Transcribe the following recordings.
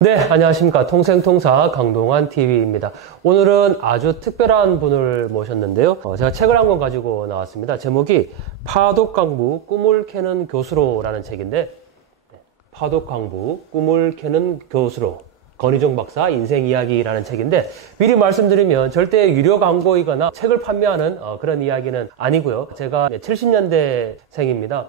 네, 안녕하십니까. 통생통사 강동환 TV입니다. 오늘은 아주 특별한 분을 모셨는데요. 제가 책을 한 권 가지고 나왔습니다. 제목이 파독강부 꿈을 캐는 교수로라는 책인데, 파독강부 꿈을 캐는 교수로 건희종 박사 인생 이야기라는 책인데, 미리 말씀드리면 절대 유료 광고이거나 책을 판매하는 그런 이야기는 아니고요. 제가 70년대생입니다.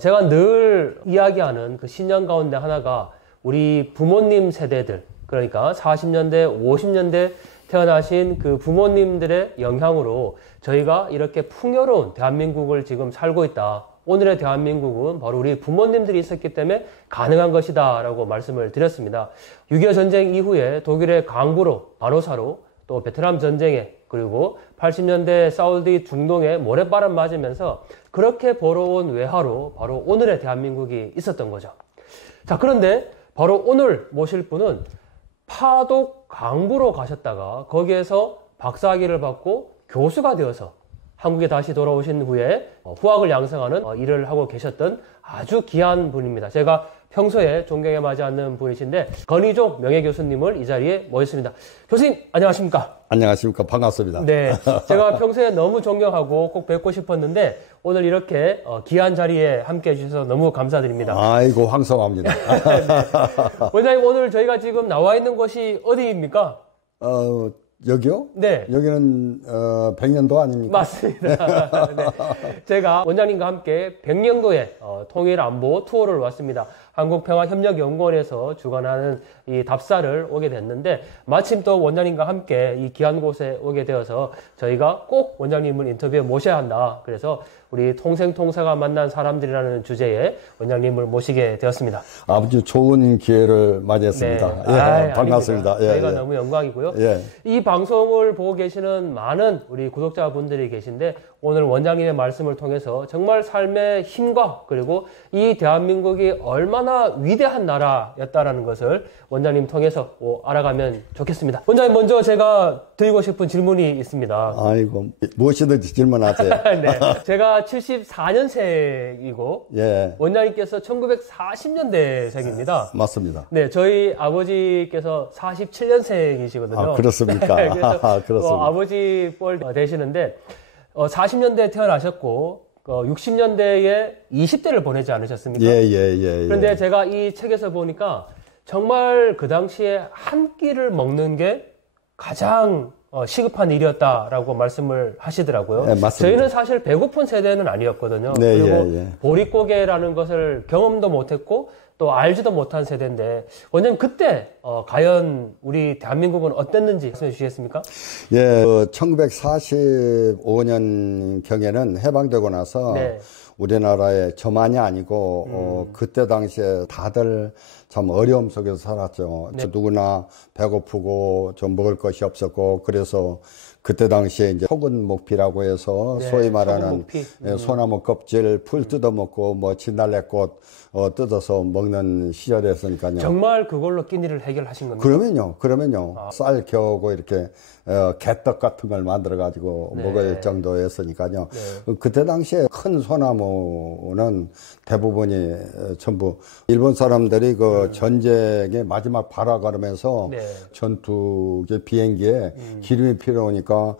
제가 늘 이야기하는 그 신념 가운데 하나가 우리 부모님 세대들, 그러니까 40년대, 50년대 태어나신 그 부모님들의 영향으로 저희가 이렇게 풍요로운 대한민국을 지금 살고 있다. 오늘의 대한민국은 바로 우리 부모님들이 있었기 때문에 가능한 것이다 라고 말씀을 드렸습니다. 6.25 전쟁 이후에 독일의 강부로, 간호사로, 또 베트남 전쟁에, 그리고 80년대 사우디 중동에 모래바람 맞으면서 그렇게 벌어온 외화로 바로 오늘의 대한민국이 있었던 거죠. 자, 그런데 바로 오늘 모실 분은 파독 강부로 가셨다가 거기에서 박사학위를 받고 교수가 되어서 한국에 다시 돌아오신 후에 후학을 양성하는 일을 하고 계셨던 아주 귀한 분입니다. 제가 평소에 존경에 맞지 않는 분이신데 건희종 명예교수님을 이 자리에 모셨습니다. 교수님 안녕하십니까? 안녕하십니까? 반갑습니다. 네, 제가 평소에 너무 존경하고 꼭 뵙고 싶었는데 오늘 이렇게 귀한 자리에 함께 해주셔서 너무 감사드립니다. 아이고 황송합니다. 네. 원장님 오늘 저희가 지금 나와 있는 곳이 어디입니까? 여기요? 네. 여기는 100년도 아닙니까? 맞습니다. 네. 제가 원장님과 함께 100년도에 통일 안보 투어를 왔습니다. 한국평화협력연구원에서 주관하는 이 답사를 오게 됐는데 마침 또 원장님과 함께 이 귀한 곳에 오게 되어서 저희가 꼭 원장님을 인터뷰에 모셔야 한다. 그래서 우리 통생통사가 만난 사람들이라는 주제에 원장님을 모시게 되었습니다. 아주 좋은 기회를 맞이했습니다. 네. 예, 반갑습니다. 예, 저희가 너무 영광이고요. 예. 이 방송을 보고 계시는 많은 우리 구독자분들이 계신데 오늘 원장님의 말씀을 통해서 정말 삶의 힘과 그리고 이 대한민국이 얼마나 위대한 나라였다라는 것을 원장님 통해서 알아가면 좋겠습니다. 원장님 먼저 제가 드리고 싶은 질문이 있습니다. 아이고 무엇이든지 질문하세요. 네, 제가 74년생이고 예. 원장님께서 1940년대생입니다. 맞습니다. 네, 저희 아버지께서 47년생이시거든요. 아, 그렇습니까? 네, 그래서 그렇습니다. 아버지 뻘 되시는데 40년대에 태어나셨고 60년대에 20대를 보내지 않으셨습니까? 예. 그런데 제가 이 책에서 보니까 정말 그 당시에 한 끼를 먹는 게 가장 시급한 일이었다라고 말씀을 하시더라고요. 네, 맞습니다. 저희는 사실 배고픈 세대는 아니었거든요. 네, 그리고 예. 보릿고개라는 것을 경험도 못했고 또 알지도 못한 세대인데 원장님 그때 과연 우리 대한민국은 어땠는지 말씀해 주시겠습니까? 예, 1945년 경에는 해방되고 나서 네. 우리나라에 저만이 아니고 그때 당시에 다들 참 어려움 속에서 살았죠. 네. 누구나 배고프고 좀 먹을 것이 없었고 그래서 그때 당시에 이제 소금목피라고 해서 네, 소위 말하는 소금목피. 소나무 껍질 풀 뜯어먹고 뭐 진달래꽃 뜯어서 먹는 시절이었으니까요. 정말 그걸로 끼니를 해결하신 겁니까? 그러면요. 쌀 겨우고 이렇게 개떡 같은 걸 만들어 가지고 네. 먹을 정도였으니까요. 네. 그때 당시에 큰 소나무는 대부분이 전부 일본 사람들이 그 전쟁의 마지막 발화가르면서 네. 전투기 비행기에 기름이 필요하니까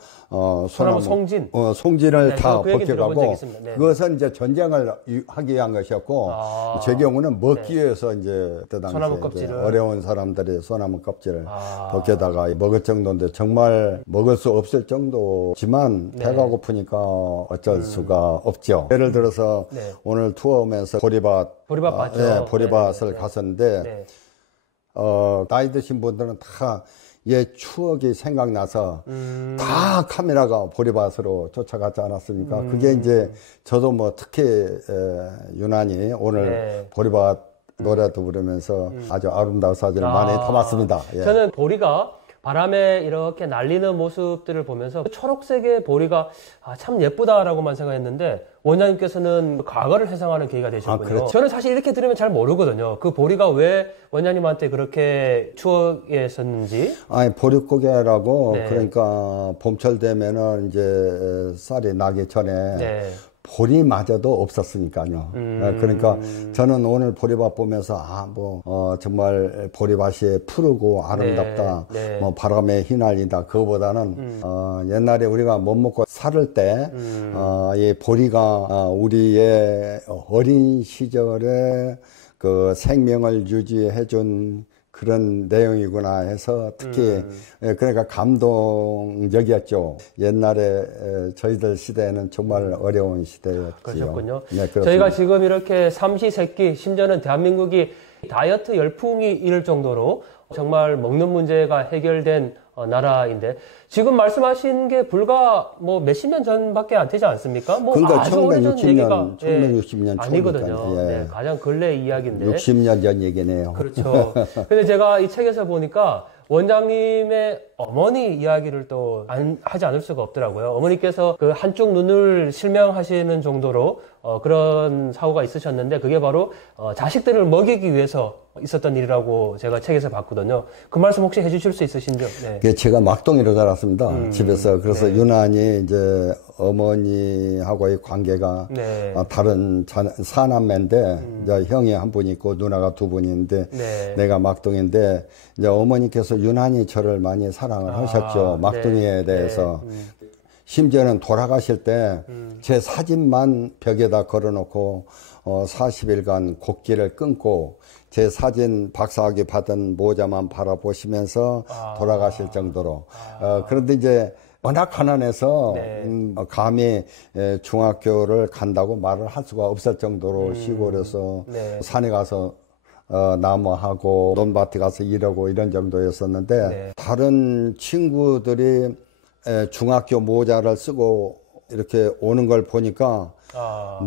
소나무 송진. 송진을 네, 다 그 얘기 들어본 적이 벗겨가고 있습니다. 네. 그것은 이제 전쟁을 하기 위한 것이었고 제 경우는 먹기 위해서 이제 그때 당시에 소나무 이제 껍질을. 어려운 사람들이 소나무 껍질을 벗겨다가 먹을 정도인데 정말 먹을 수 없을 정도지만 네. 배가 고프니까 어쩔 수가 없죠. 예를 들어서 네. 오늘 투어 오면서 보리밭 맞죠? 예, 보리밭을 네. 갔었는데 네. 나이 드신 분들은 다 추억이 생각나서 다 카메라가 보리밭으로 쫓아가지 않았습니까? 그게 이제 저도 뭐 특히 유난히 오늘 네. 보리밭 노래도 부르면서 아주 아름다운 사진을 많이 담았습니다. 예. 저는 보리가 바람에 이렇게 날리는 모습들을 보면서 초록색의 보리가 참 예쁘다라고만 생각했는데 원장님께서는 과거를 회상하는 계기가 되셨군요. 그렇죠. 저는 사실 이렇게 들으면 잘 모르거든요. 그 보리가 왜 원장님한테 그렇게 추억이었는지. 아니 보릿고개라고 네. 그러니까 봄철 되면은 이제 쌀이 나기 전에 네. 보리마저도 없었으니까요. 그러니까 저는 오늘 보리밭 보면서 정말 보리밭이 푸르고 아름답다. 네, 네. 뭐 바람에 휘날린다. 그거보다는 옛날에 우리가 못 먹고 살을 때 이 보리가 우리의 어린 시절에 그 생명을 유지해준 그런 내용이구나 해서 특히 그러니까 감동적이었죠. 옛날에 저희들 시대에는 정말 어려운 시대였죠. 그러셨군요. 네, 저희가 지금 이렇게 삼시세끼 심지어는 대한민국이 다이어트 열풍이 이를 정도로 정말 먹는 문제가 해결된 나라인데 지금 말씀하신 게 불과 뭐 몇십 년 전밖에 안 되지 않습니까? 뭐 그러니까 아주 오래전 얘기가 1960년 아니거든요. 예. 네, 가장 근래 이야기인데 60년 전 얘기네요. 그렇죠. 근데 제가 이 책에서 보니까 원장님의 어머니 이야기를 또 하지 않을 수가 없더라고요. 어머니께서 그 한쪽 눈을 실명하시는 정도로 그런 사고가 있으셨는데 그게 바로 자식들을 먹이기 위해서 있었던 일이라고 제가 책에서 봤거든요. 그 말씀 혹시 해주실 수 있으신지요? 네. 제가 막동이로 자랐습니다. 집에서. 그래서 네. 유난히 이제 어머니하고의 관계가 네. 다른 사남매인데 이제 형이 한 분 있고 누나가 두 분인데 네. 내가 막동인데 이제 어머니께서 유난히 저를 많이 사랑을 하셨죠. 막둥이에 네. 대해서. 네. 심지어는 돌아가실 때 제 사진만 벽에다 걸어놓고 40일간 곡기를 끊고 제 사진 박사학위 받은 모자만 바라보시면서 돌아가실 정도로. 그런데 이제 워낙 가난해서 네. 감히 중학교를 간다고 말을 할 수가 없을 정도로 시골에서 네. 산에 가서 나무하고 논밭에 가서 일하고 이런 정도였었는데 네. 다른 친구들이 중학교 모자를 쓰고 이렇게 오는 걸 보니까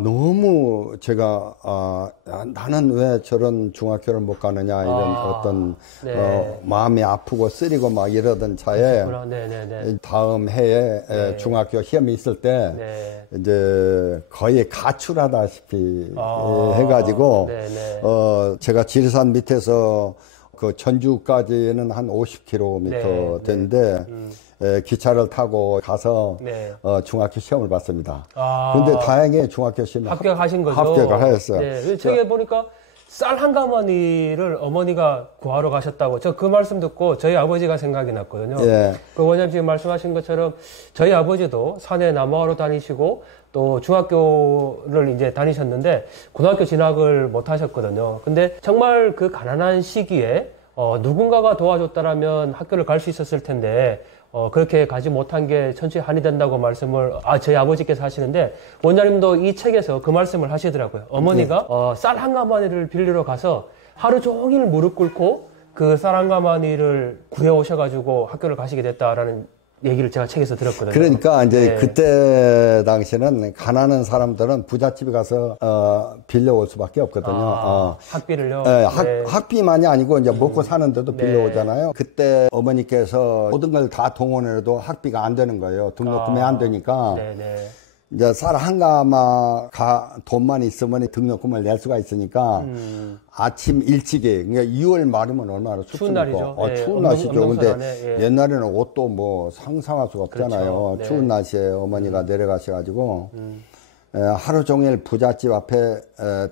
너무 제가 나는 왜 저런 중학교를 못 가느냐 이런 어떤 네. 마음이 아프고 쓰리고 막 이러던 차에 네네네. 다음 해에 네. 중학교 시험이 있을 때 네. 이제 거의 가출하다시피 해가지고 네네. 제가 지리산 밑에서 그 전주까지는 한 50km 네. 되는데 기차를 타고 가서 네. 중학교 시험을 봤습니다. 그런데 다행히 중학교 시험에 합격하신 거죠? 합격을 하였어요. 네. 책에 보니까 쌀 한 가마니를 어머니가 구하러 가셨다고 저 그 말씀 듣고 저희 아버지가 생각이 났거든요. 예. 그 원장님 지금 말씀하신 것처럼 저희 아버지도 산에 나무하러 다니시고 또 중학교를 이제 다니셨는데 고등학교 진학을 못 하셨거든요. 근데 정말 그 가난한 시기에 누군가가 도와줬다라면 학교를 갈 수 있었을 텐데 그렇게 가지 못한 게 천추의 한이 된다고 말씀을 저희 아버지께서 하시는데 원장님도 이 책에서 그 말씀을 하시더라고요. 어머니가 쌀 한 가마니를 빌리러 가서 하루 종일 무릎 꿇고 그 쌀 한 가마니를 구해 오셔가지고 학교를 가시게 됐다라는 얘기를 제가 책에서 들었거든요. 그러니까 이제 네. 그때 당시는 가난한 사람들은 부잣집에 가서 빌려올 수밖에 없거든요. 학비를요? 네, 네. 학비만이 아니고 이제 먹고 사는데도 빌려오잖아요. 그때 어머니께서 모든 걸 다 동원해도 학비가 안 되는 거예요. 등록금이 안 되니까. 네네. 이제 쌀 한 가마가 돈만 있으면 등록금을 낼 수가 있으니까 아침 일찍이 그러니까 2월 말이면 얼마나 춥습니까? 추운 날이죠. 네, 추운 날씨죠. 근데 예. 옛날에는 옷도 뭐 상상할 수가 없잖아요. 그렇죠. 네. 추운 날씨에 어머니가 내려가셔가지고 하루 종일 부잣집 앞에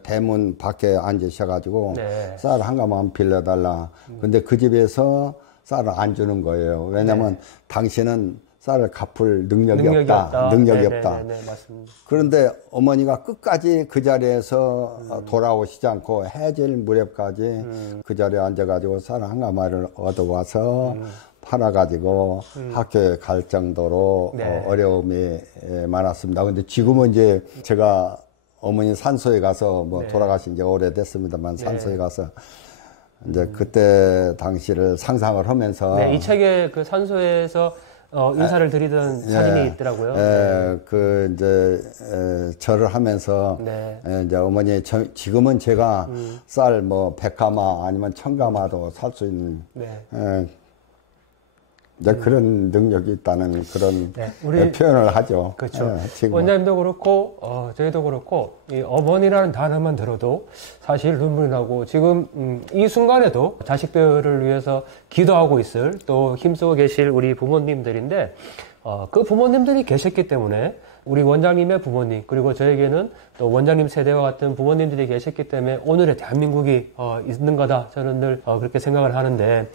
대문 밖에 앉으셔가지고 네. 쌀 한 가마만 빌려달라. 근데 그 집에서 쌀을 안 주는 거예요. 왜냐면 당신은 쌀을 갚을 능력이 없다. 네, 맞습니다. 그런데 어머니가 끝까지 그 자리에서 돌아오시지 않고 해질 무렵까지 그 자리에 앉아가지고 쌀 한 가마를 얻어와서 팔아가지고 학교에 갈 정도로 네. 어려움이 많았습니다. 근데 지금은 이제 제가 어머니 산소에 가서 뭐 돌아가신 지 오래됐습니다만 산소에 가서 이제 그때 당시를 상상을 하면서 네, 이 책에 그 산소에서 인사를 드리던 사진이 있더라고요. 그 이제 절을 하면서 네. 이제 어머니 지금은 제가 쌀 뭐 100가마 아니면 1000가마도 살 수 있는 이제 그런 능력이 있다는 그런 표현을 하죠. 그렇죠. 원장님도 그렇고 저희도 그렇고 이 어머니라는 단어만 들어도 사실 눈물이 나고 지금 이 순간에도 자식들을 위해서 기도하고 있을 또 힘쓰고 계실 우리 부모님들인데 그 부모님들이 계셨기 때문에 우리 원장님의 부모님, 그리고 저에게는 또 원장님 세대와 같은 부모님들이 계셨기 때문에 오늘의 대한민국이 있는 거다. 저는 늘 그렇게 생각을 하는데,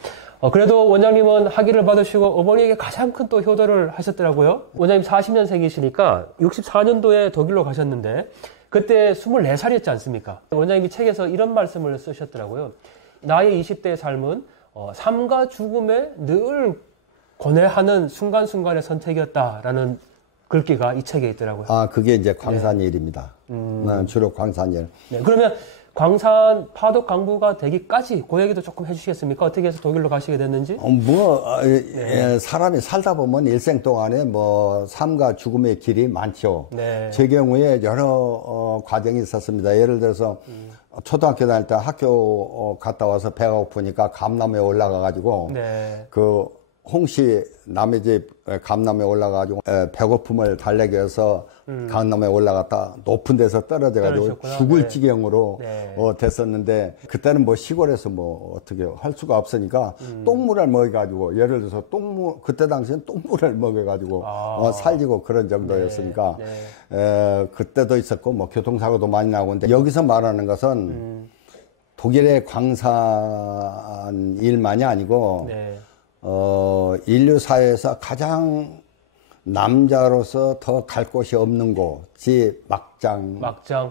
그래도 원장님은 학위를 받으시고 어머니에게 가장 큰 또 효도를 하셨더라고요. 원장님 40년생이시니까 64년도에 독일로 가셨는데, 그때 24살이었지 않습니까? 원장님이 책에서 이런 말씀을 쓰셨더라고요. 나의 20대의 삶은 삶과 죽음에 늘 고뇌하는 순간순간의 선택이었다라는 글귀가 이 책에 있더라고요. 아, 그게 이제 광산일입니다. 주로 광산일. 네, 그러면 광산 파독 강부가 되기까지 그 얘기도 조금 해주시겠습니까? 어떻게 해서 독일로 가시게 됐는지? 사람이 살다 보면 일생 동안에 뭐 삶과 죽음의 길이 많죠. 네. 제 경우에 여러 과정이 있었습니다. 예를 들어서 초등학교 다닐 때 학교 갔다 와서 배가 고프니까 감나무에 올라가가지고 네. 그 홍씨 남의 집 감나무에 올라가가지고 배고픔을 달래기 위해서 감나무에 올라갔다 높은 데서 떨어져가지고 죽을 네. 지경으로 네. 됐었는데 그때는 뭐 시골에서 뭐 어떻게 할 수가 없으니까 똥물을 먹여가지고 예를 들어서 그때 당시엔 똥물을 먹여가지고 살지고 그런 정도였으니까 네. 그때도 있었고 뭐 교통사고도 많이 나고 근데 여기서 말하는 것은 독일의 광산 일만이 아니고 네. 인류 사회에서 가장 남자로서 더 갈 곳이 없는 곳이 막장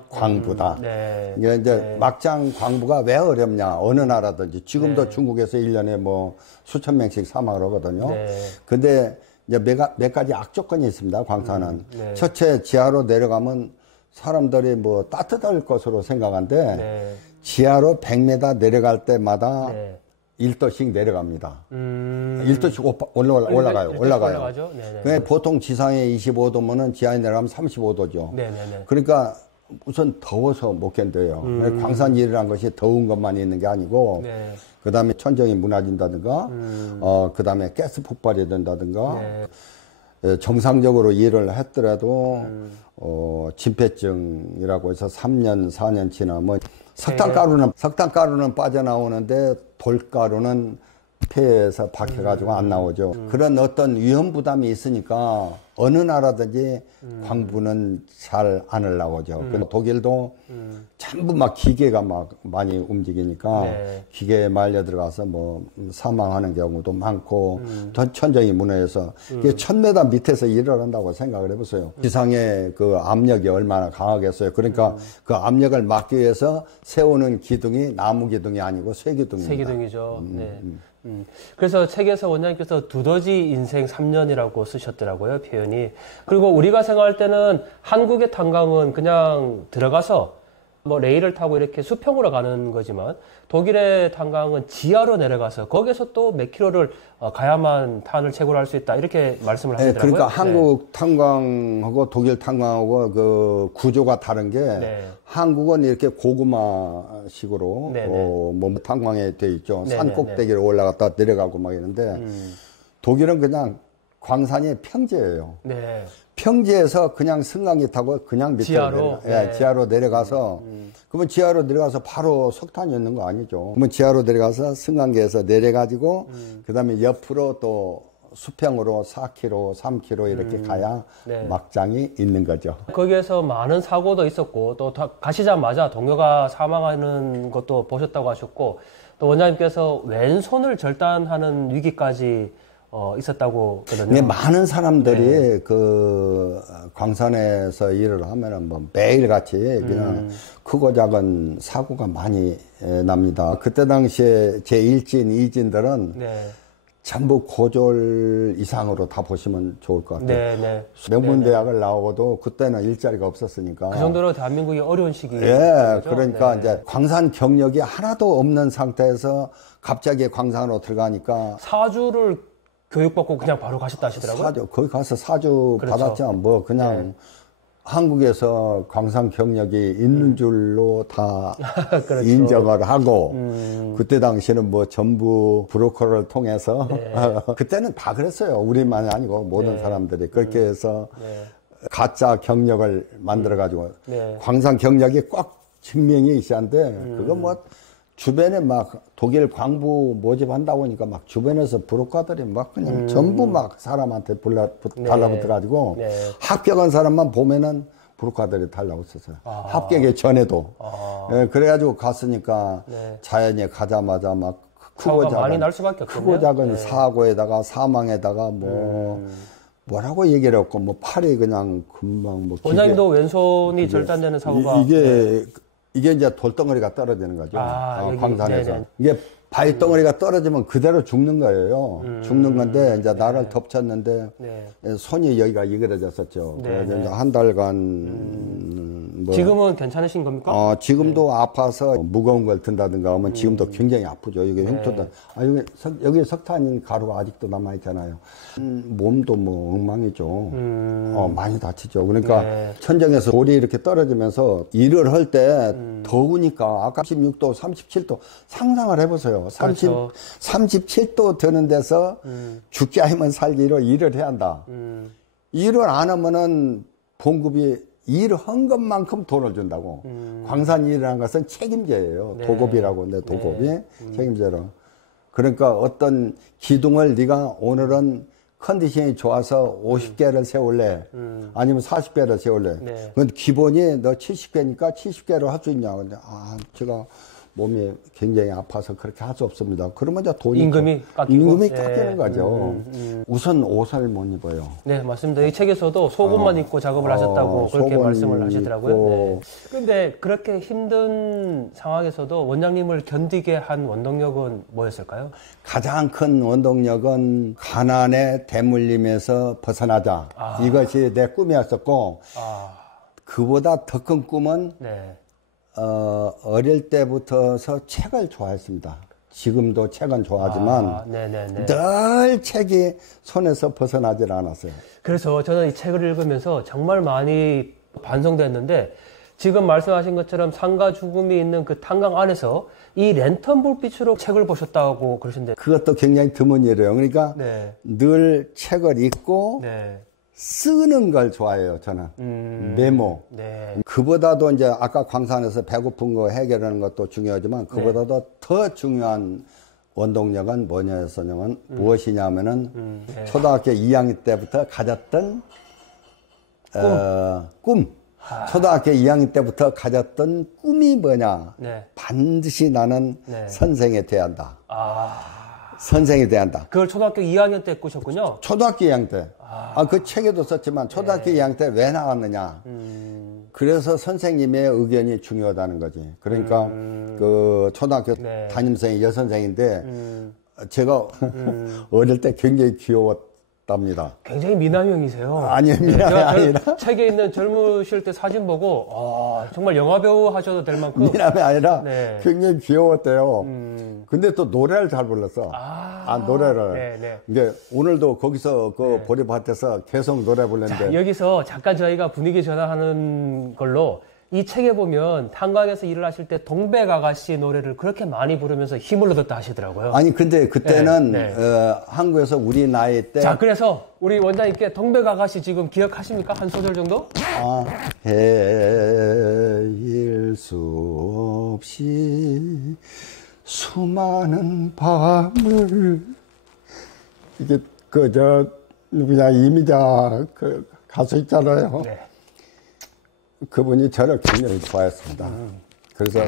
광부다. 네. 이제 네. 막장 광부가 왜 어렵냐? 어느 나라든지 지금도 중국에서 1년에 뭐 수천 명씩 사망을 하거든요. 네. 근데 이제 몇 가지 악조건이 있습니다. 광산은 네. 첫째 지하로 내려가면 사람들이 뭐 따뜻할 것으로 생각하는데 네. 지하로 100m 내려갈 때마다 네. 1도씩 내려갑니다. 1도씩 올라가요. 올라가죠. 네네. 보통 지상에 25도면은 지하에 내려가면 35도죠. 네네네. 그러니까 우선 더워서 못 견뎌요. 광산일이라는 것이 더운 것만 있는 게 아니고, 네. 그 다음에 천정이 무너진다든가, 그 다음에 가스 폭발이 된다든가, 네. 정상적으로 일을 했더라도, 진폐증이라고 해서 3년, 4년 지나면 석탄가루는 빠져나오는데 돌가루는 폐에서 박혀가지고 안 나오죠. 그런 어떤 위험 부담이 있으니까 어느 나라든지 광부는 잘 안 올라오죠. 독일도 전부 막 기계가 막 많이 움직이니까 네. 기계에 말려 들어가서 뭐 사망하는 경우도 많고 천정이 무너져서 1000m 밑에서 일을 한다고 생각을 해보세요. 지상의 그 압력이 얼마나 강하겠어요. 그러니까 그 압력을 막기 위해서 세우는 기둥이 나무 기둥이 아니고 쇠 기둥입니다. 새 기둥이죠. 네. 그래서 책에서 원장님께서 두더지 인생 3년이라고 쓰셨더라고요, 표현이. 그리고 우리가 생각할 때는 한국의 탄광은 그냥 들어가서 뭐 레일을 타고 이렇게 수평으로 가는 거지만 독일의 탄광은 지하로 내려가서 거기서 또 몇 킬로를 가야만 탄을 채굴할 수 있다 이렇게 말씀을 하시더라고요. 그러니까 한국 탄광하고 독일 탄광하고 그 구조가 다른 게 네. 한국은 이렇게 고구마식으로 뭐 탄광에 돼 있죠. 산 꼭대기를 올라갔다 내려가고 막 이러는데 독일은 그냥 광산이 평지예요. 네. 평지에서 그냥 승강기 타고 그냥 밑으로 지하로 내려가서 그러면 지하로 내려가서 바로 석탄이 있는 거 아니죠. 그러면 지하로 내려가서 승강기에서 내려가지고 그다음에 옆으로 또 수평으로 4km, 3km 이렇게 가야 막장이 있는 거죠. 거기에서 많은 사고도 있었고 또 가시자마자 동료가 사망하는 것도 보셨다고 하셨고 또 원장님께서 왼손을 절단하는 위기까지 있었다고 그러거든요. 많은 사람들이 그 광산에서 일을 하면은 뭐 매일같이 그냥 크고 작은 사고가 많이 납니다. 그때 당시에 제 1진, 2진들은 전부 고졸 이상으로 다 보시면 좋을 것 같아요. 명문대학을 나오고도 그때는 일자리가 없었으니까. 그 정도로 대한민국이 어려운 시기. 그러니까 이제 광산 경력이 하나도 없는 상태에서 갑자기 광산으로 들어가니까. 사주를 교육받고 그냥 바로 가셨다 하시더라고요. 거기 가서 사주 받았지만 뭐 그냥 한국에서 광산 경력이 있는 줄로 다 인정을 하고 그때 당시에는 뭐 전부 브로커를 통해서 그때는 다 그랬어요. 우리만이 아니고 모든 사람들이 그렇게 해서 가짜 경력을 만들어 가지고 광산 경력이 꽉 증명이 있었는데 그거 뭐 주변에 막 독일 광부 모집한다고 하니까 막 주변에서 부록가들이 막 그냥 전부 막 사람한테 달라붙어가지고 네. 합격한 사람만 보면은 부록가들이 달라붙었어요. 합격에 전에도. 예, 그래가지고 갔으니까 네. 자연에 가자마자 막 사고가 많이 날 수밖에 없겠네요. 크고 작은 네. 사고에다가 사망에다가 뭐라고 얘기를 했고 뭐 팔이 그냥 금방 뭐 원장님도 왼손이 절단되는 사고가 이게 이제 돌덩어리가 떨어지는 거죠. 여기, 광산에서. 네네. 이게 바위 덩어리가 떨어지면 그대로 죽는 거예요. 죽는 건데 이제 나를 덮쳤는데 네. 손이 여기가 이그러졌었죠. 네, 그래서 네. 이제 한 달간 지금은 괜찮으신 겁니까? 지금도 아파서 무거운 걸 든다든가 하면 지금도 굉장히 아프죠. 이게 흉터다. 여기 석탄 가루가 아직도 남아있잖아요. 몸도 뭐 엉망이죠. 많이 다치죠. 그러니까 네. 천정에서 돌이 이렇게 떨어지면서 일을 할 때 더우니까 아까 16도, 37도 상상을 해보세요. 그렇죠. 37도 되는 데서 죽기 아니면 살기로 일을 해야 한다. 일을 안 하면은 봉급이 일한 것만큼 돈을 준다고. 광산 일이라는 것은 책임제예요. 네. 도급이라고 하는데 도급이 책임제로. 그러니까 어떤 기둥을 네가 오늘은 컨디션이 좋아서 50개를 세울래? 아니면 40개를 세울래? 네. 그건 기본이 너 70개니까 70개로 할 수 있냐? 근데 제가 몸이 굉장히 아파서 그렇게 할 수 없습니다. 그러면 이제 돈이 임금이 깎이고 임금이 깎이는 거죠. 우선 옷을 못 입어요. 네, 맞습니다. 이 책에서도 속옷만 입고 작업을 하셨다고 그렇게 말씀을 하시더라고요. 네. 근데 그렇게 힘든 상황에서도 원장님을 견디게 한 원동력은 뭐였을까요? 가장 큰 원동력은 가난의 대물림에서 벗어나자. 이것이 내 꿈이었었고, 그보다 더 큰 꿈은 네. 어릴 때부터서 책을 좋아했습니다. 지금도 책은 좋아하지만 네네네. 늘 책이 손에서 벗어나질 않았어요. 그래서 저는 이 책을 읽으면서 정말 많이 반성됐는데 지금 말씀하신 것처럼 상가 죽음이 있는 그 탄광 안에서 이 랜턴 불빛으로 책을 보셨다고 그러신데 그것도 굉장히 드문 일이에요. 그러니까 네. 늘 책을 읽고 네. 쓰는 걸 좋아해요, 저는. 메모. 네. 그보다도 이제 아까 광산에서 배고픈 거 해결하는 것도 중요하지만 그보다도 더 중요한 원동력은 뭐냐면 무엇이냐면은 초등학교 2학년 때부터 가졌던 꿈. 초등학교 2학년 때부터 가졌던 꿈이 뭐냐. 네. 반드시 나는 네. 선생이 돼야 한다. 선생이 돼야 한다. 그걸 초등학교 2학년 때 꾸셨군요. 초등학교 2학년 때. 그 책에도 썼지만 초등학교 2학년 때 왜 나왔느냐. 그래서 선생님의 의견이 중요하다는 거지. 그러니까 그 초등학교 네. 담임선생이 여선생인데 제가 어릴 때 굉장히 귀여웠답니다. 굉장히 미남형이세요. 아니요, 미남이 제가 아니라. 책에 있는 젊으실 때 사진 보고 정말 영화배우 하셔도 될 만큼 미남이 아니라 네. 굉장히 귀여웠대요. 근데 또 노래를 잘 불렀어. 노래를. 네네. 이게 오늘도 거기서 그 보리밭에서 계속 노래 불렀는데. 자, 여기서 잠깐 저희가 분위기 전환하는 걸로 이 책에 보면 탄광에서 일을 하실 때 동백 아가씨 노래를 그렇게 많이 부르면서 힘을 얻었다 하시더라고요. 아니 근데 그때는 네. 한국에서 우리 나이 때 자, 그래서 우리 원장님께 동백 아가씨 지금 기억하십니까? 한 소절 정도? 헤일 수 없이 수많은 밤을 이게 누구냐 이미자 그 가수 있잖아요. 네. 그분이 저를 굉장히 좋아했습니다. 그래서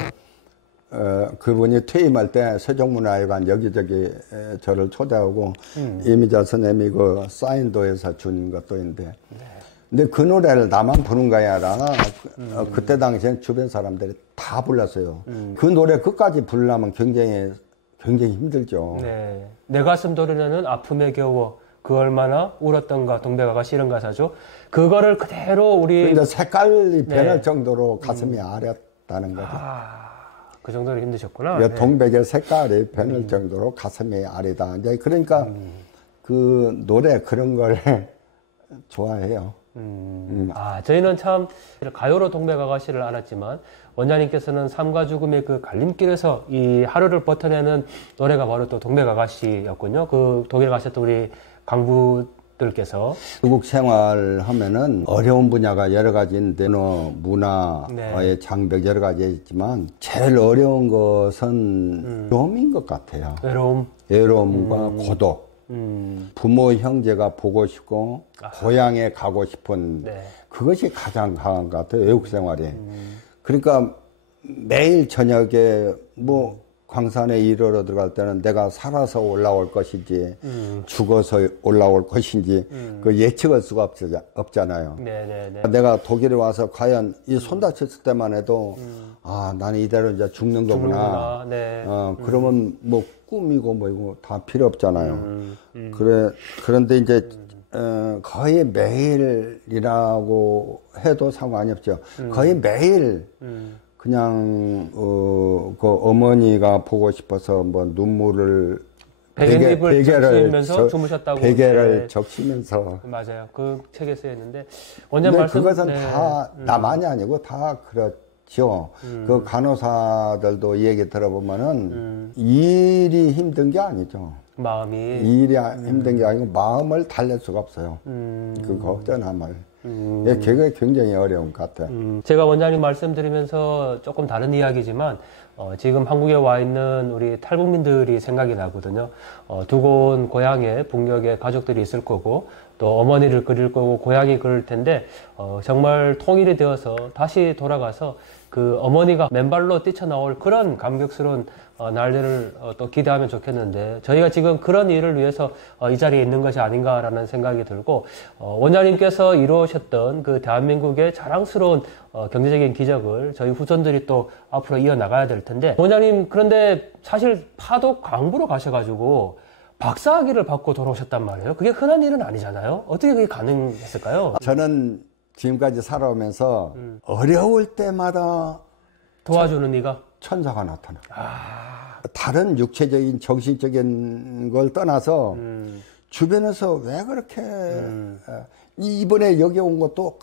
그분이 퇴임할 때 세종문화회관 여기저기 저를 초대하고 이미자 선생님이 그 사인도 해서 준 것도 있는데 근데 그 노래를 나만 부른 게 아니라 그때 당시엔 주변 사람들이 다 불렀어요. 그 노래 끝까지 부르려면 굉장히 힘들죠. 네. 내 가슴 도르려는 아픔에 겨워 그 얼마나 울었던가 동백 아가씨 이런 가사죠. 그거를 그대로 우리 근데 색깔이 변할 정도로 가슴이 아렸다는 거죠. 그 정도로 힘드셨구나. 네. 동백의 색깔이 변할 정도로 가슴이 아리다. 이제 그러니까 그 노래 그런 걸 좋아해요. 저희는 참 가요로 동백 아가씨를 알았지만 원장님께서는 삶과 죽음의 그 갈림길에서 이 하루를 버텨내는 노래가 바로 또 동백 아가씨였군요. 그 독일 가셨던 우리 광부 가족들께서. 외국 생활하면은 어려운 분야가 여러 가지인데 언어, 문화의 네. 장벽 여러 가지 있지만 제일 어려운 것은 외로움인 것 같아요. 외로움. 외로움과 고독. 부모 형제가 보고 싶고 고향에 가고 싶은 네. 그것이 가장 강한 것 같아요. 외국 생활이. 그러니까 매일 저녁에 뭐 광산에 일하러 들어갈 때는 내가 살아서 올라올 것인지 죽어서 올라올 것인지 그 예측할 수가 없잖아요. 네네네. 내가 독일에 와서 과연 이 손 다쳤을 때만 해도 아 나는 이대로 이제 죽는 거구나. 네. 그러면 뭐 꿈이고 뭐 이거 다 필요 없잖아요. 그런데 이제 거의 매일이라고 해도 상관이 없죠. 거의 매일 그냥 그 어머니가 보고 싶어서 뭐 눈물을 베개를 적시면서 주무셨다고. 베개를 네. 적시면서. 맞아요. 그 책에 쓰여 있는데 원장 근데 말씀. 그것은 네. 다 나만이 아니고 다 그렇죠. 그 간호사들도 이 얘기 들어보면은 일이 힘든 게 아니죠. 마음이. 일이 힘든 게 아니고 마음을 달랠 수가 없어요. 그거 어쩌나말. 그게 굉장히 어려운 것 같아요. 제가 원장님 말씀드리면서 조금 다른 이야기지만 지금 한국에 와 있는 우리 탈북민들이 생각이 나거든요. 두고 온 고향에 북녘에 가족들이 있을 거고 또 어머니를 그릴 거고 고향이 그릴 텐데 정말 통일이 되어서 다시 돌아가서 그 어머니가 맨발로 뛰쳐나올 그런 감격스러운 날들을 또 기대하면 좋겠는데 저희가 지금 그런 일을 위해서 이 자리에 있는 것이 아닌가라는 생각이 들고 원장님께서 이루셨던 그 대한민국의 자랑스러운 경제적인 기적을 저희 후손들이 또 앞으로 이어나가야 될 텐데 원장님 그런데 사실 파독 강부로 가셔가지고 박사학위를 받고 돌아오셨단 말이에요. 그게 흔한 일은 아니잖아요. 어떻게 그게 가능했을까요? 저는 지금까지 살아오면서 어려울 때마다 도와주는 이가 천사가 나타나. 다른 육체적인 정신적인 걸 떠나서 주변에서 왜 그렇게 이번에 여기 온 것도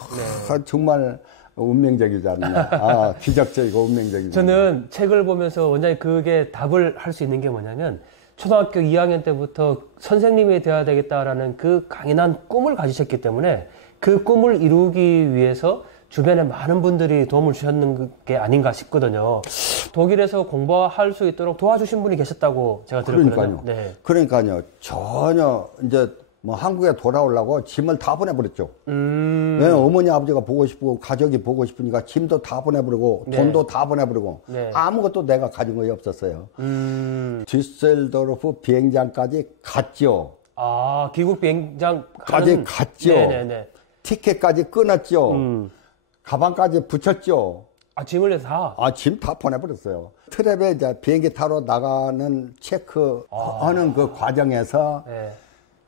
정말 운명적이지 않나. 기적적이고 운명적이지. 저는 책을 보면서 원장님 그게 답을 할 수 있는 게 뭐냐면 초등학교 2학년 때부터 선생님이 되어야 되겠다라는 그 강인한 꿈을 가지셨기 때문에 그 꿈을 이루기 위해서 주변에 많은 분들이 도움을 주셨는 게 아닌가 싶거든요. 독일에서 공부할 수 있도록 도와주신 분이 계셨다고 제가 들었거든요. 네. 그러니까요. 전혀 이제 뭐 한국에 돌아오려고 짐을 다 보내버렸죠. 네, 어머니 아버지가 보고 싶고 가족이 보고 싶으니까 짐도 다 보내버리고 돈도 다 보내버리고 아무것도 내가 가진 것이 없었어요. 뒤셀도르프 비행장까지 갔죠. 귀국 비행장까지 갔죠. 네네네. 티켓까지 끊었죠. 가방까지 붙였죠. 짐을 다? 짐 다 보내버렸어요. 트랩에 이제 비행기 타러 나가는 체크하는 그 과정에서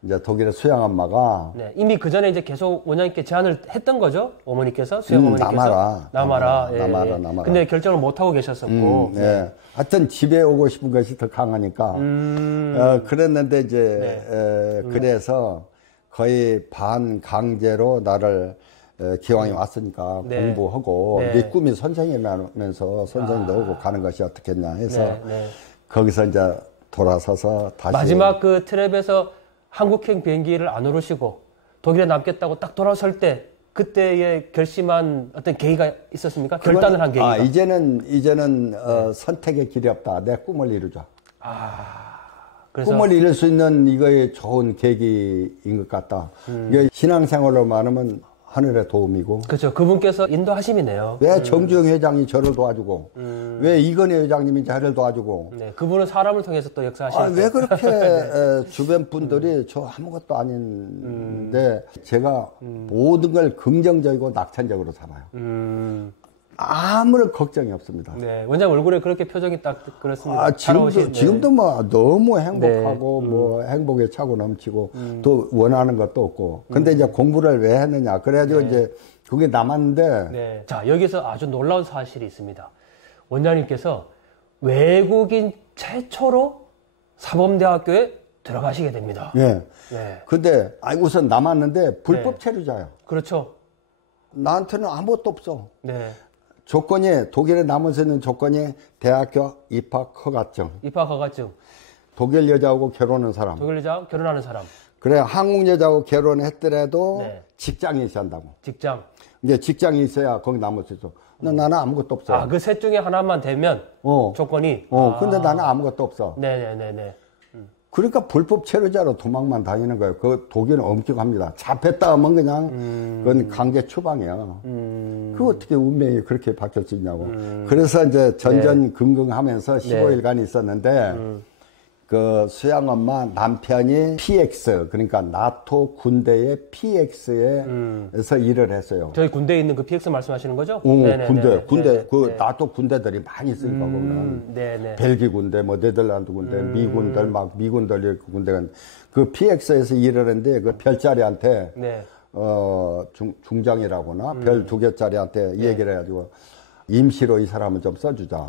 이제 독일의 수영 엄마가 이미 그 전에 이제 계속 원장님께 제안을 했던 거죠? 어머니께서 수영 어머니께서 남아라. 근데 결정을 못 하고 계셨었고. 하여튼 집에 오고 싶은 것이 더 강하니까. 그랬는데 이제 그래서 거의 반강제로 나를 기왕이 왔으니까 공부하고 네 꿈이 선생이라면서 선생님도 오고 가는 것이 어떻겠냐 해서 거기서 이제 돌아서서 다시 마지막 그 트랩에서 한국행 비행기를 안 오르시고 독일에 남겠다고 딱 돌아설 때 그때의 결심한 어떤 계기가 있었습니까? 결단을 한 계기가. 이제는 선택의 길이 없다. 내 꿈을 이루자. 그래서 꿈을 이룰 수 있는 이거의 좋은 계기인 것 같다. 이게 신앙생활로 말하면 하늘의 도움이고. 그렇죠. 그분께서 인도하심이네요. 왜 정주영 회장이 저를 도와주고, 왜 이건희 회장님이 저를 도와주고. 네, 그분은 사람을 통해서 또 역사하시니까. 왜 그렇게 주변 분들이 저 아무것도 아닌데 제가 모든 걸 긍정적이고 낙천적으로 살아요. 아무런 걱정이 없습니다. 네, 원장 얼굴에 그렇게 표정이 딱 그렇습니다. 지금도 뭐 너무 행복하고 뭐 행복에 차고 넘치고 또 원하는 것도 없고. 근데 이제 공부를 왜 했느냐. 그래가지고 이제 그게 남았는데. 자, 여기서 아주 놀라운 사실이 있습니다. 원장님께서 외국인 최초로 사범대학교에 들어가시게 됩니다. 근데 우선 남았는데 불법 체류자예요. 그렇죠. 나한테는 아무것도 없어. 조건이 독일에 남을 수 있는 조건이 대학교 입학 허가증. 입학 허가증. 독일 여자하고 결혼하는 사람. 독일 여자 결혼하는 사람. 그래, 한국 여자하고 결혼했더라도 네. 직장이 있어야 한다고. 직장. 이제 직장이 있어야 거기 남을 수 있어. 근데 나는 아무것도 없어. 아, 그 셋 중에 하나만 되면 조건이. 근데 나는 아무것도 없어. 네네네네. 그러니까 불법 체류자로 도망만 다니는 거예요. 그 독일은 엄격합니다. 잡혔다 하면 그냥 그건 강제 추방이야. 그 어떻게 운명이 그렇게 바뀔 수 있냐고. 그래서 이제 전전긍긍하면서 15일간 있었는데 그 수양 엄마 남편이 PX 그러니까 나토 군대의 PX에서 일을 했어요. 저희 군대에 있는 그 PX 말씀하시는 거죠? 군대 그 나토 군대들이 많이 있으니까 거기는 네네. 벨기 군대, 뭐 네덜란드 군대, 미군들 막 미군들 군대가 그 PX에서 일을 했는데 그 별자리한테 중장이라거나 별 2개짜리한테 얘기를 해가지고. 임시로 이 사람을 좀 써주자.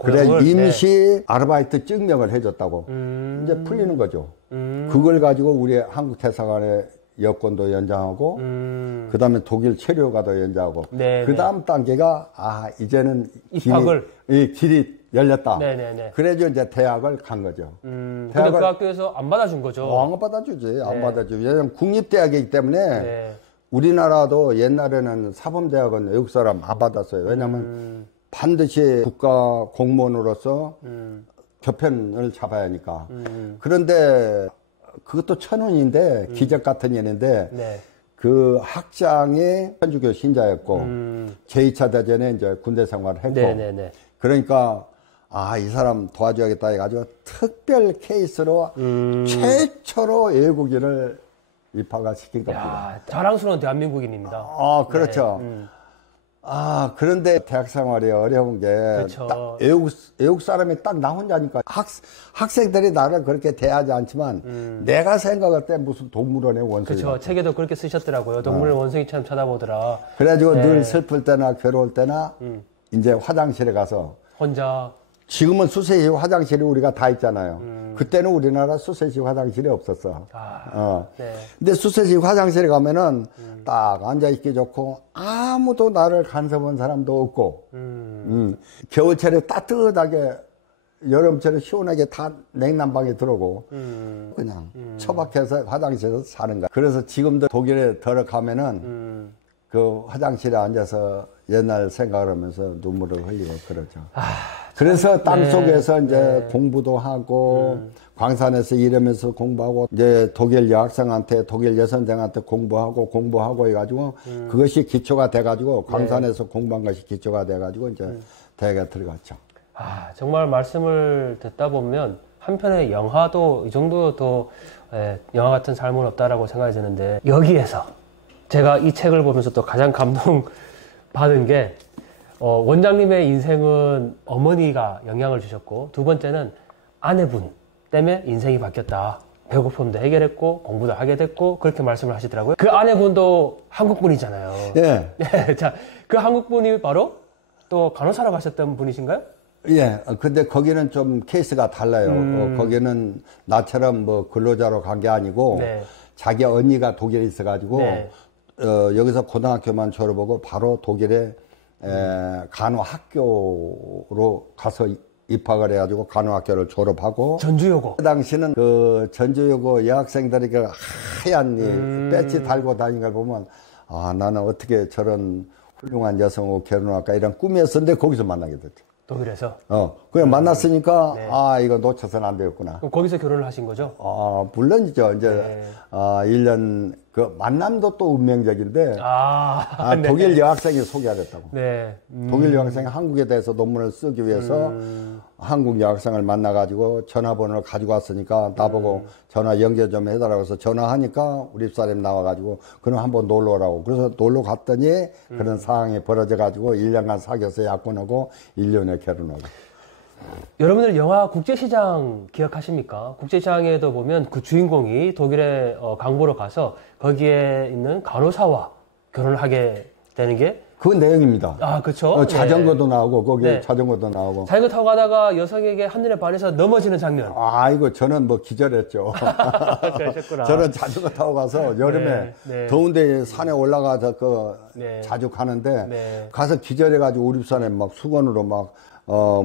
그래 임시 아르바이트 증명을 해줬다고. 이제 풀리는 거죠. 그걸 가지고 우리 한국 대사관의 여권도 연장하고, 그 다음에 독일 체류가도 연장하고, 그 다음 단계가 이제는 입학을 길이 열렸다. 네네네. 그래서 이제 대학을 간 거죠. 근데 그 학교에서 안 받아준 거죠? 안 받아주지. 안 받아주지. 왜냐면 국립대학이기 때문에. 우리나라도 옛날에는 사범대학은 외국 사람 안 받았어요. 왜냐면 반드시 국가 공무원으로서 교편을 잡아야 하니까. 그런데 그것도 1,000원인데 기적 같은 일인데 그 학장이 천주교 신자였고 제2차 대전에 이제 군대 생활을 했고 그러니까 이 사람 도와줘야겠다 해가지고 특별 케이스로 최초로 외국인을 입학을 시킨 겁니다. 자랑스러운 대한민국인입니다. 그렇죠. 그런데 대학 생활이 어려운 게, 그렇죠. 딱 외국 사람이 딱 나 혼자니까 학생들이 나를 그렇게 대하지 않지만, 내가 생각할 때 무슨 동물원의 원숭이. 그렇죠. 책에도 그렇게 쓰셨더라고요. 동물의 원숭이처럼 쳐다보더라. 그래가지고 늘 슬플 때나 괴로울 때나, 이제 화장실에 가서. 혼자. 지금은 수세식 화장실이 우리가 다 있잖아요. 그때는 우리나라 수세식 화장실이 없었어. 근데 수세식 화장실에 가면은 딱 앉아있기 좋고 아무도 나를 간섭한 사람도 없고 겨울철에 따뜻하게 여름철에 시원하게 다 냉난방에 들어오고 그냥 처박혀서 화장실에서 사는 거야. 그래서 지금도 독일에 들어가면은 그 화장실에 앉아서 옛날 생각을 하면서 눈물을 흘리고 그러죠. 그래서 땅속에서 이제 공부도 하고 광산에서 일하면서 공부하고 이제 독일 여학생한테 독일 여선생한테 공부하고 해가지고 그것이 기초가 돼가지고 광산에서 공부한 것이 기초가 돼가지고 이제 대학에 들어갔죠. 정말 말씀을 듣다 보면 한편의 영화도 이 정도 더 영화 같은 삶은 없다라고 생각이 드는데 여기에서 제가 이 책을 보면서 또 가장 감동받은 게 원장님의 인생은 어머니가 영향을 주셨고 두 번째는 아내분 때문에 인생이 바뀌었다. 배고픔도 해결했고 공부도 하게 됐고 그렇게 말씀을 하시더라고요. 그 아내분도 한국분이잖아요. 예. 자, 그 한국분이 바로 또 간호사로 가셨던 분이신가요? 예. 근데 거기는 좀 케이스가 달라요. 거기는 나처럼 뭐 근로자로 간 게 아니고 자기 언니가 독일에 있어가지고 여기서 고등학교만 졸업하고 바로 독일에 간호학교로 가서 입학을 해가지고 간호학교를 졸업하고 전주여고. 그 당시는 그 전주여고 여학생들이 그 하얀 이 배지 달고 다니는 걸 보면 나는 어떻게 저런 훌륭한 여성하고 결혼할까 이런 꿈이었었는데 거기서 만나게 됐죠. 독일에서? 그냥 만났으니까 이거 놓쳐서는 안 되겠구나. 그럼 거기서 결혼을 하신 거죠? 물론이죠. 이제 1년 그 만남도 또 운명적인데 독일 여학생이 소개하랬다고. 독일 여학생이 한국에 대해서 논문을 쓰기 위해서 한국 여학생을 만나가지고 전화번호를 가지고 왔으니까 나보고 전화 연결 좀 해달라고 해서 전화하니까 우리 집사람이 나와가지고 그럼 한번 놀러 오라고. 그래서 놀러 갔더니 그런 상황이 벌어져가지고 1년간 사귀어서 약혼하고 1년에 결혼하고. 여러분들 영화 국제시장 기억하십니까? 국제시장에도 보면 그 주인공이 독일에 강보로 가서 거기에 있는 간호사와 결혼을 하게 되는 게 그 내용입니다. 그렇죠. 자전거도 나오고 거기에 자전거도 나오고. 자전거 타고 가다가 여성에게 한눈에 반해서 넘어지는 장면. 이거 저는 뭐 기절했죠. 그러셨구나. 저는 자전거 타고 가서 여름에 더운데 산에 올라가서 자주 가는데 가서 기절해가지고 우리 부산에 막 수건으로 막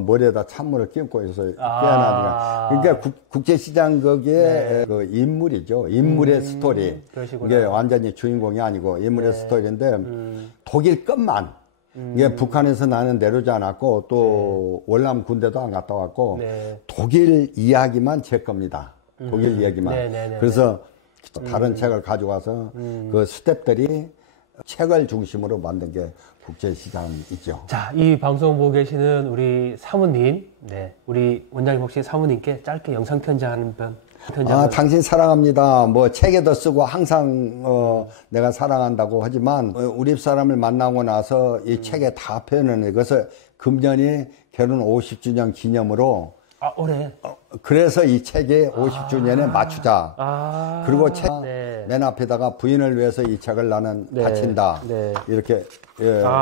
머리에다 찬물을 끼얹고 있어 깨어나니까. 그러니까 국제시장 거기에 네. 그 인물이죠. 인물의 스토리. 그러시구나. 이게 완전히 주인공이 아니고 인물의 스토리인데 독일 것만. 이게 북한에서 나는 내려오지 않았고 또 월남 군대도 안 갔다 왔고 독일 이야기만 제 겁니다. 독일 이야기만. 그래서 다른 책을 가져와서 그 스태프들이 책을 중심으로 만든 게 국제시장이죠. 자, 이 방송 보고 계시는 우리 사모님, 우리 원장님 혹시 사모님께 짧게 영상 편지 한 번. 당신 사랑합니다. 뭐 책에도 쓰고 항상 내가 사랑한다고 하지만 우리 사람을 만나고 나서 이 책에 다 표현을 해. 그래서 금년이 결혼 50주년 기념으로 올해. 그래서 이 책에 50주년에 맞추자. 그리고 책 맨 앞에다가 부인을 위해서 이 책을 나는 바친다. 이렇게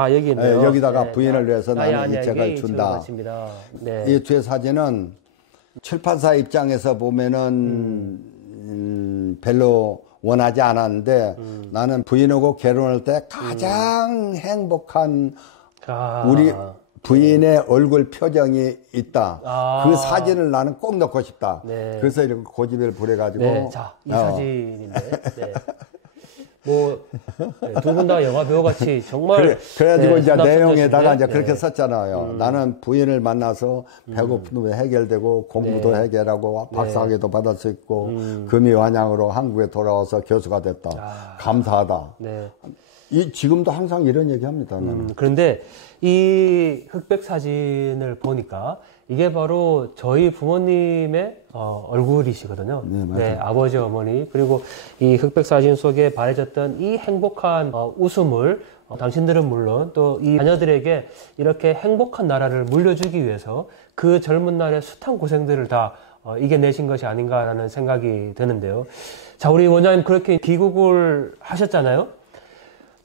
여기 있네요. 여기다가 부인을 위해서 나는 이 책을 준다. 이 뒤에 사진은 출판사 입장에서 보면은 별로 원하지 않았는데 나는 부인하고 결혼할 때 가장 행복한 우리 부인의 얼굴 표정이 있다. 그 사진을 나는 꼭 넣고 싶다. 그래서 이렇게 고집을 부려가지고. 자, 이 사진인데. 두 분 다 영화 배우같이 정말. 그래가지고 이제 내용에다가 이제 그렇게 썼잖아요. 나는 부인을 만나서 배고픔도 해결되고 공부도 해결하고 박사학위도 받을 수 있고 금이환양으로 한국에 돌아와서 교수가 됐다. 감사하다. 지금도 항상 이런 얘기 합니다. 그런데 이 흑백 사진을 보니까 이게 바로 저희 부모님의 얼굴이시거든요. 아버지, 어머니. 그리고 이 흑백 사진 속에 바래졌던 이 행복한 웃음을 당신들은 물론 또 이 자녀들에게 이렇게 행복한 나라를 물려주기 위해서 그 젊은 날의 숱한 고생들을 다 이겨내신 것이 아닌가라는 생각이 드는데요. 자, 우리 원장님 그렇게 귀국을 하셨잖아요.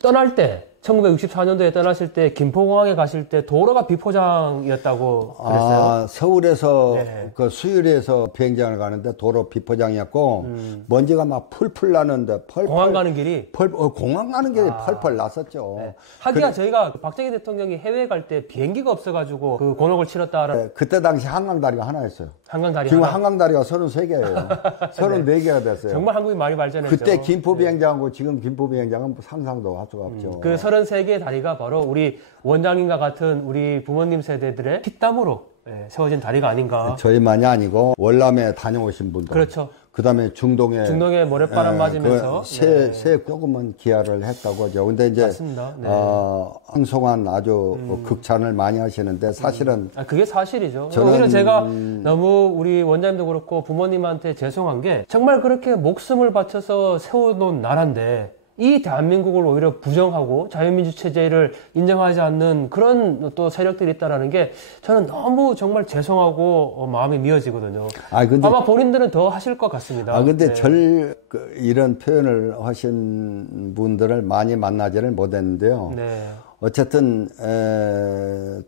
떠날 때 1964년도에 떠나실 때 김포공항에 가실 때 도로가 비포장이었다고 그랬어요. 서울에서 그 수유리에서 비행장을 가는데 도로 비포장이었고 먼지가 막 풀풀 나는데 공항 가는 길이 공항 가는 길이 펄펄 났었죠. 하기야 저희가 박정희 대통령이 해외에 갈 때 비행기가 없어가지고 그 곤혹을 치렀다라는. 그때 당시 한강다리가 하나였어요. 한강다리 지금 하나? 한강다리가 33개예요. 34개가 됐어요. 정말 한국이 많이 발전했죠. 그때 김포비행장하고 지금 김포비행장은 상상도 할 수가 없죠. 그 33개의 다리가 바로 우리 원장님과 같은 우리 부모님 세대들의 피땀으로 세워진 다리가 아닌가. 저희만이 아니고 월남에 다녀오신 분들. 그렇죠. 그 다음에 중동에 모래바람 맞으면서 새 조금은 기하를 했다고 하죠. 근데 이제 맞습니다. 황송한 아주 극찬을 많이 하시는데 사실은 그게 사실이죠. 오히려 제가 너무 우리 원장님도 그렇고 부모님한테 죄송한 게 정말 그렇게 목숨을 바쳐서 세워놓은 나라인데 이 대한민국을 오히려 부정하고 자유민주 체제를 인정하지 않는 그런 또 세력들이 있다라는 게 저는 너무 정말 죄송하고 마음이 미어지거든요. 근데 아마 본인들은 더 하실 것 같습니다. 근데 이런 표현을 하신 분들을 많이 만나지를 못했는데요. 어쨌든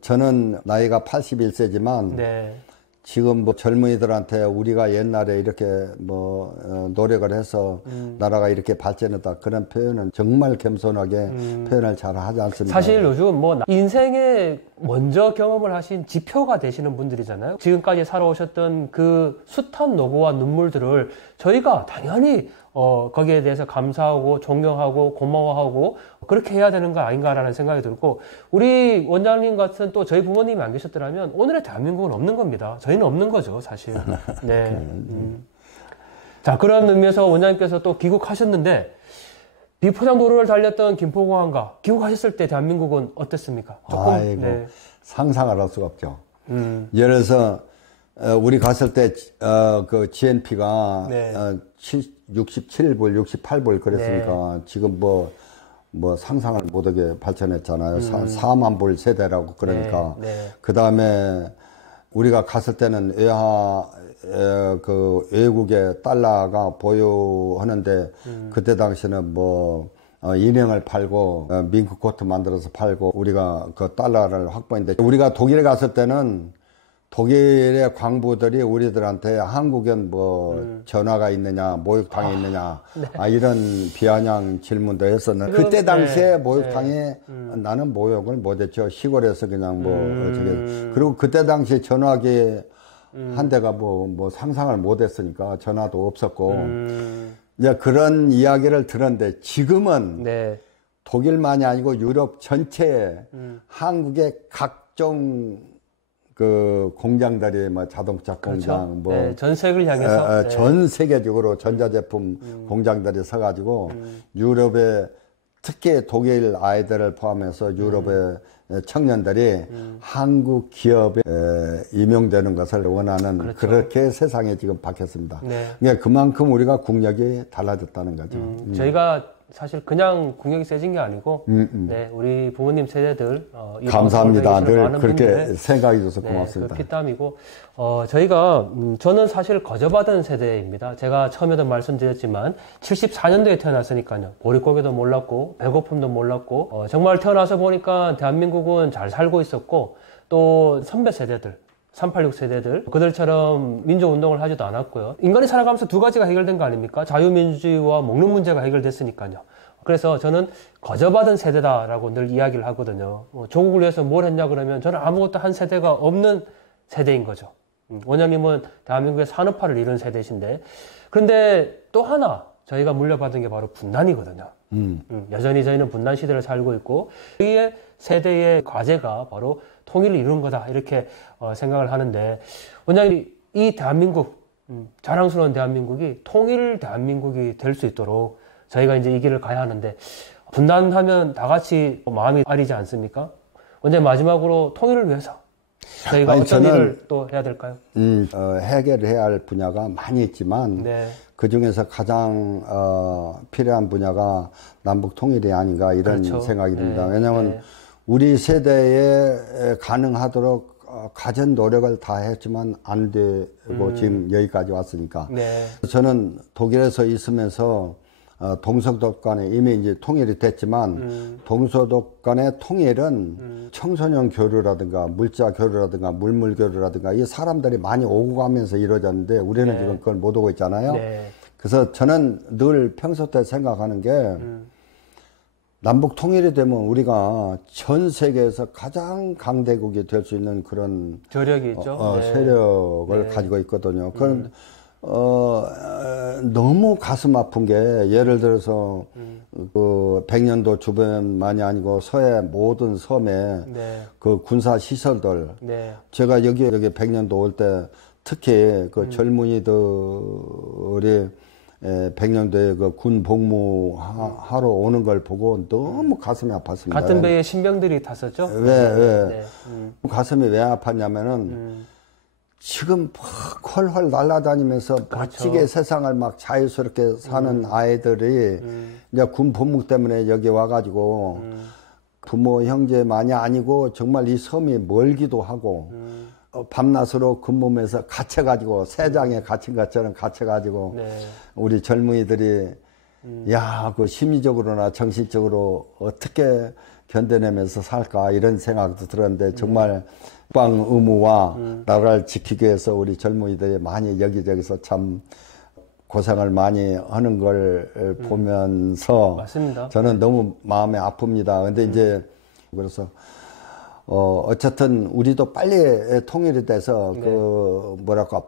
저는 나이가 81세지만 지금 뭐 젊은이들한테 우리가 옛날에 이렇게 노력을 해서 나라가 이렇게 발전했다 그런 표현은 정말 겸손하게 표현을 잘 하지 않습니다. 사실 요즘 인생에 먼저 경험을 하신 지표가 되시는 분들이잖아요. 지금까지 살아오셨던 그 숱한 노고와 눈물들을 저희가 당연히 거기에 대해서 감사하고 존경하고 고마워하고 그렇게 해야 되는 거 아닌가라는 생각이 들고, 우리 원장님 같은 또 저희 부모님이 안 계셨더라면 오늘의 대한민국은 없는 겁니다. 저희는 없는 거죠, 사실. 자, 그런 의미에서 원장님께서 또 귀국하셨는데 비포장 도로를 달렸던 김포공항과 귀국하셨을 때 대한민국은 어땠습니까? 조금, 상상을 할 수가 없죠. 예를 들어서 우리 갔을 때 그 GNP가 67불, 68불 그랬으니까 지금 뭐 상상을 못하게 발전했잖아요. 4만 불 세대라고 그러니까. 그 다음에 우리가 갔을 때는 외국의 달러가 보유하는데 그때 당시는 인형을 팔고 밍크 코트 만들어서 팔고 우리가 그 달러를 확보했는데, 우리가 독일에 갔을 때는 독일의 광부들이 우리들한테 한국엔 뭐 전화가 있느냐, 목욕탕이 있느냐, 네. 이런 비아냥 질문도 했었는데 그때 당시에 목욕탕에 나는 목욕을 못했죠. 시골에서 그냥 그리고 그때 당시에 전화기 한 대가 뭐 상상을 못했으니까 전화도 없었고 이제 그런 이야기를 들었는데 지금은 네. 독일만이 아니고 유럽 전체에 한국의 각종 그 공장들이 뭐 자동차 공장 그렇죠. 네, 전 세계를 향해서 전 세계적으로 전자제품 공장들이 서가지고 유럽의 특히 독일 아이들을 포함해서 유럽의 청년들이 한국 기업에 임용되는 것을 원하는 그렇죠. 그렇게 세상에 지금 바뀌었습니다. 네. 그러니까 그만큼 우리가 국력이 달라졌다는 거죠. 저희가 사실 그냥 국력이 세진 게 아니고 네, 우리 부모님 세대들 감사합니다. 늘 많은 그렇게 분들의, 생각해 줘서 고맙습니다. 그 피땀이고 저희가 저는 사실 거저받은 세대입니다. 제가 처음에도 말씀드렸지만 74년도에 태어났으니까요. 보릿고개도 몰랐고 배고픔도 몰랐고 정말 태어나서 보니까 대한민국은 잘 살고 있었고 또 선배 세대들 386 세대들 그들처럼 민족운동을 하지도 않았고요. 인간이 살아가면서 두 가지가 해결된 거 아닙니까? 자유민주주의와 먹는 문제가 해결됐으니까요. 그래서 저는 거저받은 세대다라고 늘 이야기를 하거든요. 조국을 위해서 뭘 했냐 그러면 저는 아무것도 한 세대가 없는 세대인 거죠. 원장님은 대한민국의 산업화를 이룬 세대이신데 그런데 또 하나 저희가 물려받은 게 바로 분단이거든요. 여전히 저희는 분단 시대를 살고 있고 우리의 세대의 과제가 바로 통일을 이룬 거다 이렇게 생각을 하는데 원장님 이 대한민국 자랑스러운 대한민국이 통일 대한민국이 될 수 있도록 저희가 이제 이 길을 가야 하는데 분단하면 다 같이 마음이 아리지 않습니까? 원장님 마지막으로 통일을 위해서 저희가 어떤 일을 또 해야 될까요? 해결해야 할 분야가 많이 있지만 네. 그 중에서 가장 필요한 분야가 남북 통일이 아닌가 이런 그렇죠. 생각이 듭니다. 네. 왜냐하면 네. 우리 세대에 가능하도록 가진 노력을 다 했지만 안 되고 지금 여기까지 왔으니까. 네. 저는 독일에서 있으면서 동서독 간에 이미 이제 통일이 됐지만 동서독 간의 통일은 청소년 교류라든가 물자 교류라든가 물물 교류라든가 이 사람들이 많이 오고 가면서 이루어졌는데 우리는 지금 그걸 못 오고 있잖아요. 네. 그래서 저는 늘 평소 때 생각하는 게 남북 통일이 되면 우리가 전 세계에서 가장 강대국이 될 수 있는 그런 저력이 있죠. 네. 세력을 가지고 있거든요. 그런 너무 가슴 아픈 게 예를 들어서 그 백년도 주변만이 아니고 서해 모든 섬에 네. 그 군사 시설들 네. 제가 여기 백년도 올 때 특히 그 젊은이들이 백년도에 그 군 복무하러 오는 걸 보고 너무 가슴이 아팠습니다. 같은 배에 신병들이 탔었죠? 왜? 네. 가슴이 왜 아팠냐면은 지금 막 훨훨 날아다니면서 멋지게 세상을 막 자유스럽게 사는 아이들이 이제 군 복무 때문에 여기 와가지고 부모 형제만이 아니고 정말 이 섬이 멀기도 하고 밤낮으로 근무하면서 갇혀가지고 새장에 갇힌 것처럼 갇혀가지고 네. 우리 젊은이들이 야, 그 심리적으로나 정신적으로 어떻게 견뎌내면서 살까 이런 생각도 들었는데 정말 국방 의무와 나라를 지키기 위해서 우리 젊은이들이 많이 여기저기서 참 고생을 많이 하는 걸 보면서 맞습니다. 저는 너무 마음이 아픕니다. 근데 이제 그래서 어쨌든 우리도 빨리 통일이 돼서 그 뭐랄까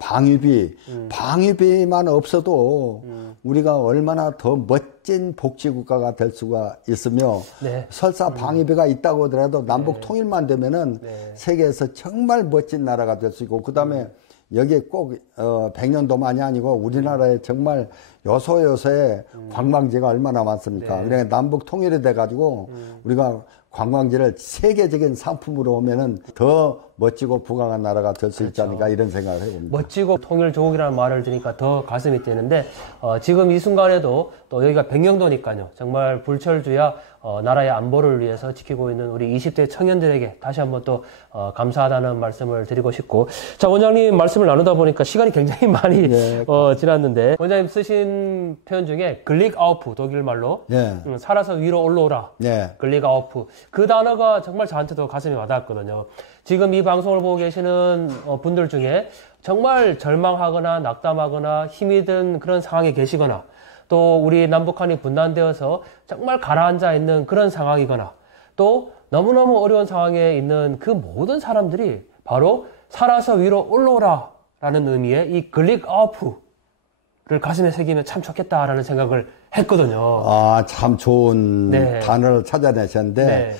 방위비만 없어도 우리가 얼마나 더 멋진 복지국가가 될 수가 있으며 네. 설사 방위비가 있다고 하더라도 남북 통일만 되면은 세계에서 정말 멋진 나라가 될 수 있고 그다음에 여기에 꼭 100년도만이 아니고 우리나라에 정말 요소요소에 관광지가 얼마나 많습니까? 그러니까 남북 통일이 돼가지고 우리가 관광지를 세계적인 상품으로 오면은 더 멋지고 부강한 나라가 될 수 있지 않을까 이런 생각을 해봅니다. 멋지고 통일조국이라는 말을 들으니까 더 가슴이 뛰는데 지금 이 순간에도 또 여기가 백령도니까요. 정말 불철주야 나라의 안보를 위해서 지키고 있는 우리 20대 청년들에게 다시 한번 또 감사하다는 말씀을 드리고 싶고 자 원장님 말씀을 나누다 보니까 시간이 굉장히 많이 지났는데 원장님 쓰신 표현 중에 글릭아우프 독일말로 살아서 위로 올라오라 글릭아우프 그 단어가 정말 저한테도 가슴이 와닿았거든요. 지금 이 방송을 보고 계시는 분들 중에 정말 절망하거나 낙담하거나 힘이 든 그런 상황에 계시거나 또 우리 남북한이 분단되어서 정말 가라앉아 있는 그런 상황이거나 또 너무너무 어려운 상황에 있는 그 모든 사람들이 바로 살아서 위로 올라오라 라는 의미의 이 글릭 어프를 가슴에 새기면 참 좋겠다라는 생각을 했거든요. 아, 참 좋은 네. 단어를 찾아내셨는데 네.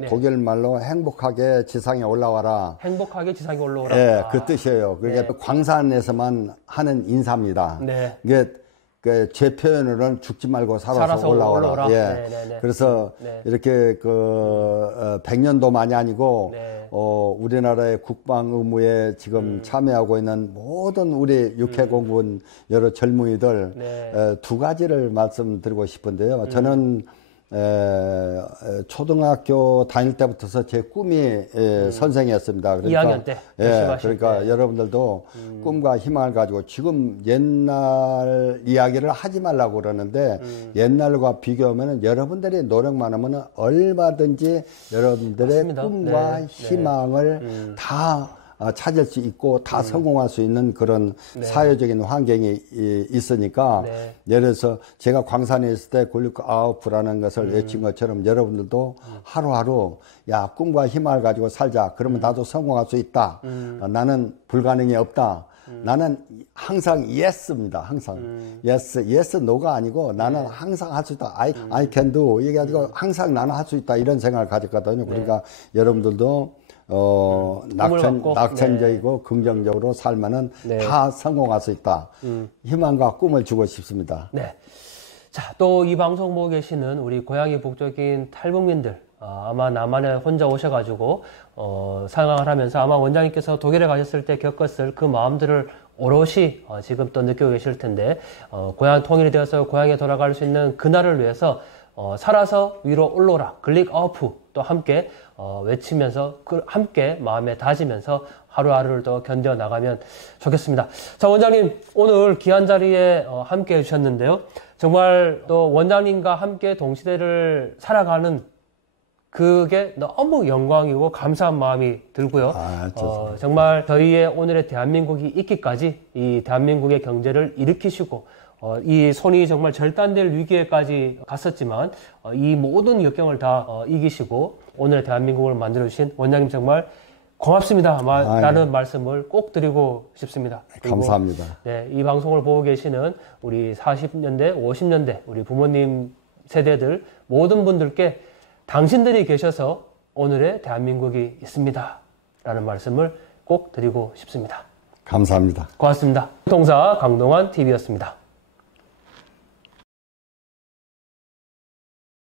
네. 독일 말로 행복하게 지상에 올라와라. 행복하게 지상에 올라오라. 예, 그 뜻이에요. 그게 네. 광산에서만 하는 인사입니다. 네. 이게 제 표현으로는 죽지 말고 살아서 올라오라. 예. 네, 네, 네. 그래서 네. 이렇게 100년도만이 아니고 네. 우리나라의 국방 의무에 지금 참여하고 있는 모든 우리 육해공군 여러 젊은이들 네. 두 가지를 말씀드리고 싶은데요. 저는 초등학교 다닐 때부터서 제 꿈이 선생이었습니다. 그러니까, 2학년 때 그러니까 때. 여러분들도 꿈과 희망을 가지고 지금 옛날 이야기를 하지 말라고 그러는데 옛날과 비교하면 여러분들이 노력만 하면 얼마든지 여러분들의 맞습니다. 꿈과 네. 희망을 다 찾을 수 있고 다 성공할 수 있는 그런 네. 사회적인 환경이 있으니까 네. 예를 들어서 제가 광산에 있을 때 골리크 아우프라는 것을 외친 것처럼 여러분들도 하루하루 야 꿈과 희망을 가지고 살자. 그러면 나도 성공할 수 있다. 나는 불가능이 없다. 나는 항상 yes입니다. 항상 yes no가 아니고 나는 항상 할 수 있다. I can do 이게 아니고 항상 나는 할 수 있다. 이런 생각을 가졌거든요. 그러니까 여러분들도 낙천적이고 긍정적으로 살면은 네. 다 성공할 수 있다. 희망과 꿈을 주고 싶습니다. 네. 자, 또 이 방송 보고 계시는 우리 고향이 북쪽인 탈북민들, 아마 남한에 혼자 오셔가지고, 생활을 하면서 아마 원장님께서 독일에 가셨을 때 겪었을 그 마음들을 오롯이 지금 또 느끼고 계실 텐데, 고향 통일이 되어서 고향에 돌아갈 수 있는 그날을 위해서 살아서 위로 올라오라, 글릭 어프 또 함께 외치면서 함께 마음에 다지면서 하루하루를 더 견뎌 나가면 좋겠습니다. 자, 원장님 오늘 귀한 자리에 함께 해주셨는데요. 정말 또 원장님과 함께 동시대를 살아가는 그게 너무 영광이고 감사한 마음이 들고요. 정말 저희의 오늘의 대한민국이 있기까지 이 대한민국의 경제를 일으키시고 이 손이 정말 절단될 위기에까지 갔었지만 이 모든 역경을 다 이기시고 오늘의 대한민국을 만들어주신 원장님 정말 고맙습니다. 라는 말씀을 꼭 드리고 싶습니다. 감사합니다. 네, 이 방송을 보고 계시는 우리 40년대, 50년대 우리 부모님 세대들 모든 분들께 당신들이 계셔서 오늘의 대한민국이 있습니다. 라는 말씀을 꼭 드리고 싶습니다. 감사합니다. 고맙습니다. 통사 강동원 TV였습니다.